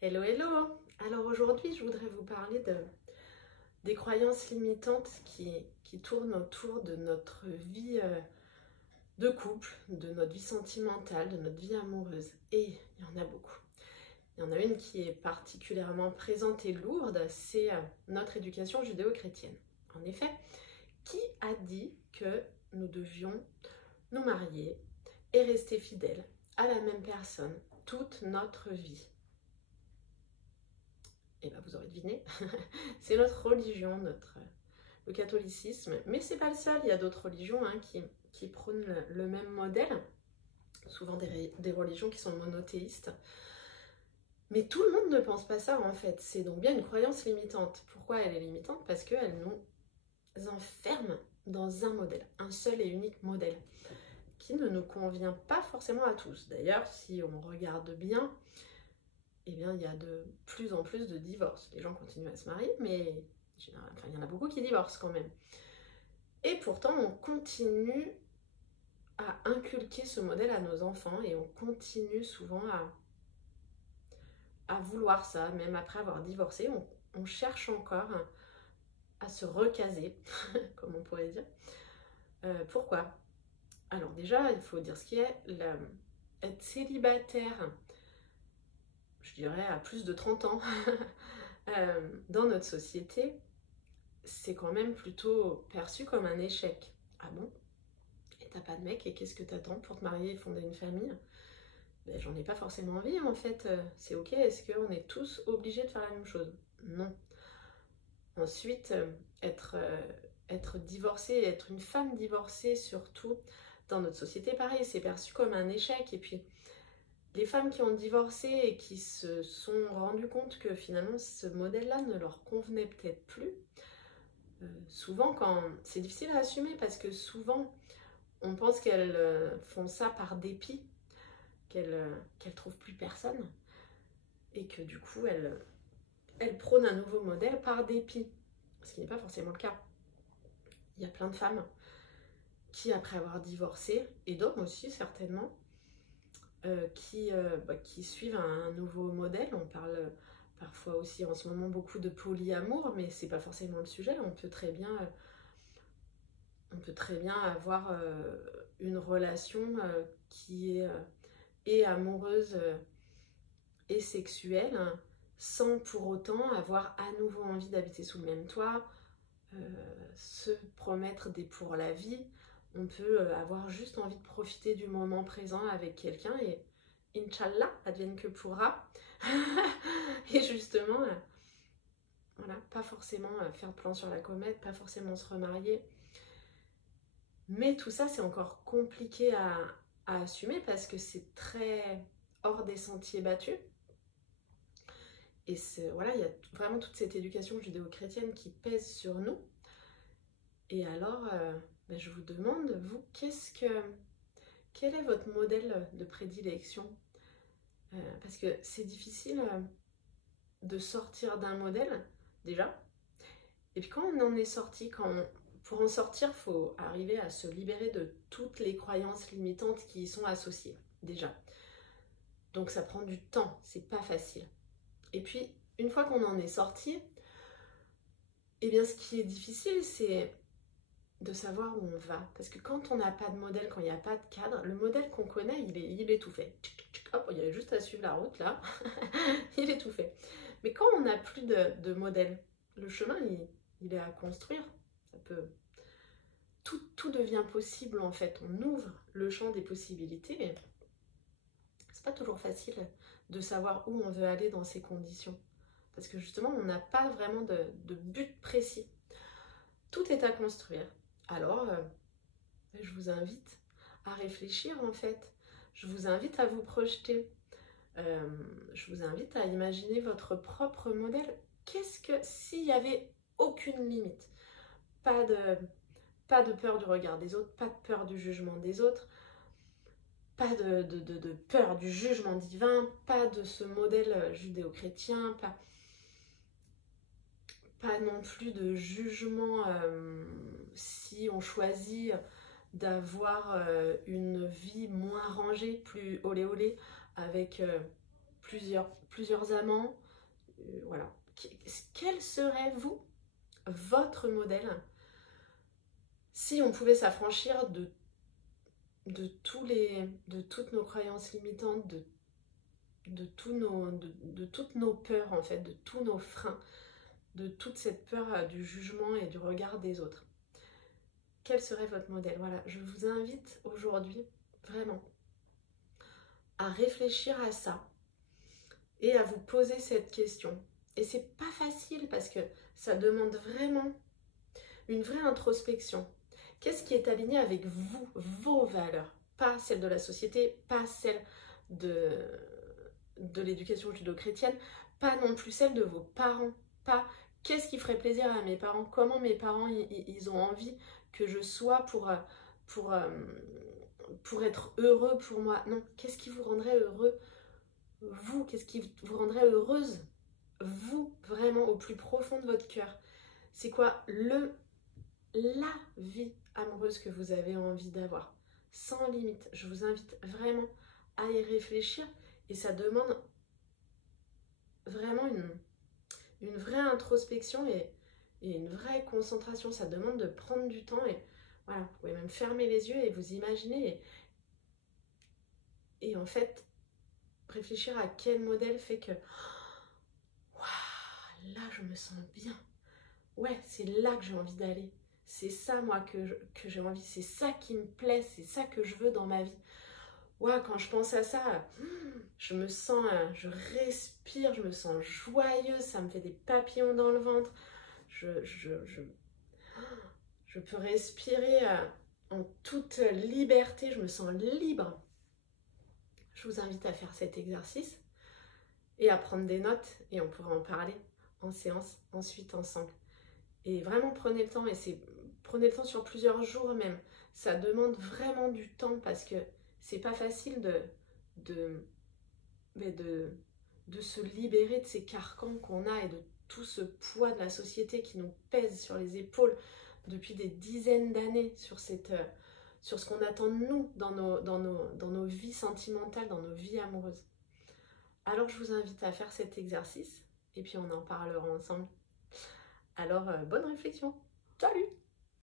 Hello, hello! Alors aujourd'hui, je voudrais vous parler des croyances limitantes qui tournent autour de notre vie de couple, de notre vie sentimentale, de notre vie amoureuse. Et il y en a beaucoup. Il y en a une qui est particulièrement présente et lourde, c'est notre éducation judéo-chrétienne. En effet, qui a dit que nous devions nous marier et rester fidèles à la même personne toute notre vie? Et bien vous aurez deviné, c'est notre religion, le catholicisme. Mais c'est pas le seul, il y a d'autres religions qui prônent le même modèle, souvent des religions qui sont monothéistes. Mais tout le monde ne pense pas ça en fait, c'est donc bien une croyance limitante. Pourquoi elle est limitante? Parce qu'elle nous enferme dans un modèle, un seul et unique modèle, qui ne nous convient pas forcément à tous. D'ailleurs, si on regarde bien, eh bien, il y a de plus en plus de divorces. Les gens continuent à se marier, mais il y en a beaucoup qui divorcent quand même. Et pourtant, on continue à inculquer ce modèle à nos enfants et on continue souvent à vouloir ça, même après avoir divorcé. On cherche encore à se recaser, comme on pourrait dire. Pourquoi? Alors déjà, il faut dire ce qui est, être célibataire, je dirais à plus de 30 ans, dans notre société, c'est quand même plutôt perçu comme un échec. Ah bon? Et t'as pas de mec et qu'est-ce que t'attends pour te marier et fonder une famille? Ben, j'en ai pas forcément envie en fait, c'est ok, est-ce qu'on est tous obligés de faire la même chose? Non. Ensuite, être divorcée, être une femme divorcée surtout, dans notre société pareil, c'est perçu comme un échec. Et puis les femmes qui ont divorcé et qui se sont rendues compte que finalement ce modèle-là ne leur convenait peut-être plus, souvent quand c'est difficile à assumer parce que souvent on pense qu'elles font ça par dépit, qu'elles trouvent plus personne et que du coup elles prônent un nouveau modèle par dépit, ce qui n'est pas forcément le cas. Il y a plein de femmes qui après avoir divorcé, et d'hommes aussi certainement, qui suivent un nouveau modèle. On parle parfois aussi en ce moment beaucoup de polyamour, mais c'est pas forcément le sujet. On peut très bien avoir une relation qui est et amoureuse et sexuelle, hein, sans pour autant avoir à nouveau envie d'habiter sous le même toit, se promettre des pour la vie. On peut avoir juste envie de profiter du moment présent avec quelqu'un et Inch'Allah, advienne que pourra. Et justement, voilà, pas forcément faire de plan sur la comète, pas forcément se remarier. Mais tout ça, c'est encore compliqué à assumer parce que c'est très hors des sentiers battus. Et voilà, il y a vraiment toute cette éducation judéo-chrétienne qui pèse sur nous. Et alors, je vous demande, vous, quel est votre modèle de prédilection? Parce que c'est difficile de sortir d'un modèle, déjà. Et puis quand on en est sorti, pour en sortir, il faut arriver à se libérer de toutes les croyances limitantes qui y sont associées, déjà. Donc ça prend du temps, c'est pas facile. Et puis, une fois qu'on en est sorti, eh bien ce qui est difficile, c'est de savoir où on va. Parce que quand on n'a pas de modèle, quand il n'y a pas de cadre, le modèle qu'on connaît, il est tout fait. Hop, il y a juste à suivre la route, là. Il est tout fait. Mais quand on n'a plus de modèle, le chemin, il est à construire. Ça peut... Tout devient possible, en fait. On ouvre le champ des possibilités, mais c'est pas toujours facile de savoir où on veut aller dans ces conditions. Parce que justement, on n'a pas vraiment de but précis. Tout est à construire. Alors, je vous invite à réfléchir en fait. Je vous invite à vous projeter. Je vous invite à imaginer votre propre modèle. Qu'est-ce que, s'il n'y avait aucune limite, pas de peur du regard des autres, pas de peur du jugement des autres, pas de peur du jugement divin, pas de ce modèle judéo-chrétien, pas non plus de jugement si on choisit d'avoir une vie moins rangée, plus olé olé, avec plusieurs amants, voilà. Quel serait, vous, votre modèle, si on pouvait s'affranchir de toutes nos croyances limitantes, de toutes nos peurs, en fait, de tous nos freins, de toute cette peur du jugement et du regard des autres. Quel serait votre modèle? Voilà, je vous invite aujourd'hui, vraiment, à réfléchir à ça et à vous poser cette question. Et c'est pas facile parce que ça demande vraiment une vraie introspection. Qu'est-ce qui est aligné avec vous, vos valeurs? Pas celles de la société, pas celles de l'éducation judéo-chrétienne, pas non plus celles de vos parents, pas qu'est-ce qui ferait plaisir à mes parents, comment mes parents ils ont envie que je sois pour être heureux pour moi. Non, qu'est-ce qui vous rendrait heureux, vous? Qu'est-ce qui vous rendrait heureuse, vous, vraiment au plus profond de votre cœur? C'est quoi la vie amoureuse que vous avez envie d'avoir, sans limite? Je vous invite vraiment à y réfléchir et ça demande vraiment une vraie introspection et une vraie concentration. Ça demande de prendre du temps et voilà, vous pouvez même fermer les yeux et vous imaginer et en fait réfléchir à quel modèle fait que waouh, là je me sens bien. Ouais, c'est là que j'ai envie d'aller. C'est ça, moi, que j'ai envie. C'est ça qui me plaît. C'est ça que je veux dans ma vie. Ouais, quand je pense à ça, je me sens, je respire, je me sens joyeuse. Ça me fait des papillons dans le ventre. Je peux respirer en toute liberté. Je me sens libre. Je vous invite à faire cet exercice et à prendre des notes. Et on pourra en parler en séance ensuite ensemble. Et vraiment prenez le temps, et prenez le temps sur plusieurs jours même. Ça demande vraiment du temps parce que c'est pas facile de se libérer de ces carcans qu'on a et de tout ce poids de la société qui nous pèse sur les épaules depuis des dizaines d'années sur ce qu'on attend de nous dans nos vies sentimentales, dans nos vies amoureuses. Alors je vous invite à faire cet exercice et puis on en parlera ensemble. Alors, bonne réflexion. Salut!